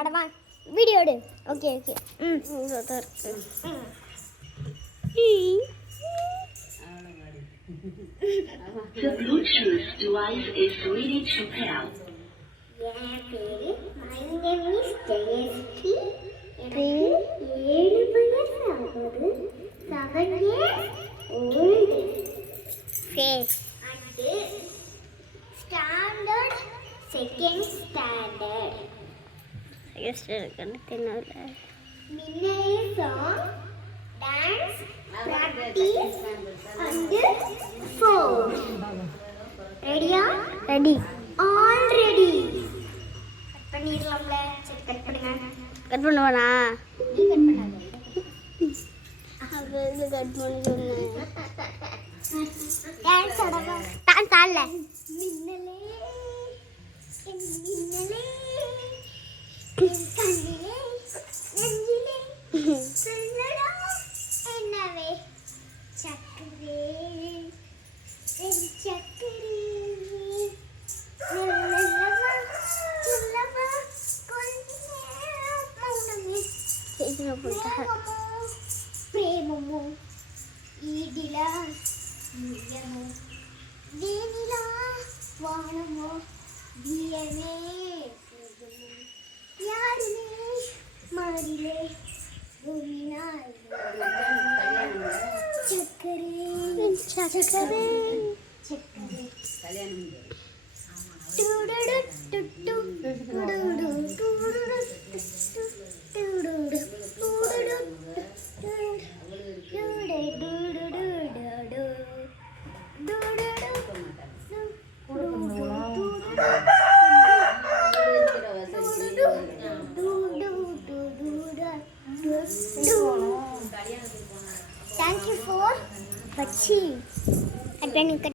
அடவா video எடு. Okay okay. The Bluetooth device is ready to pair. My name is JSP. எனக்கு 7 வயசாகுது. 7 years old. Face. And standard second standard. Second standard கண்டுக்கணும்ல. Minnale song, dance, practice and phone. ரெடியா? Ready. All ready. Cut பண்ணிரலாம்ல. சரி cut பண்ணுங்க. Cut பண்ணுவானா? நீ cut பண்ணாத. அது cut பண்ணுங்க. டான்ஸ் ஆடவா? டான்ஸ் ஆடல. மின்னலே மின்னலே கண்ணிலே நெஞ்சிலே சொல்லடா என்னவே சக்கரே சக்கரே ప్రేమము ఈడిలా నియము దేనిలా వానము బియమే యారినే మారిలే భూమినాయ్ చక్కరే చక్కరే చక్కరే కళ్యాణం టుడుడు to-do టుడుడు టుడుడు టుడుడు Thank you for watching.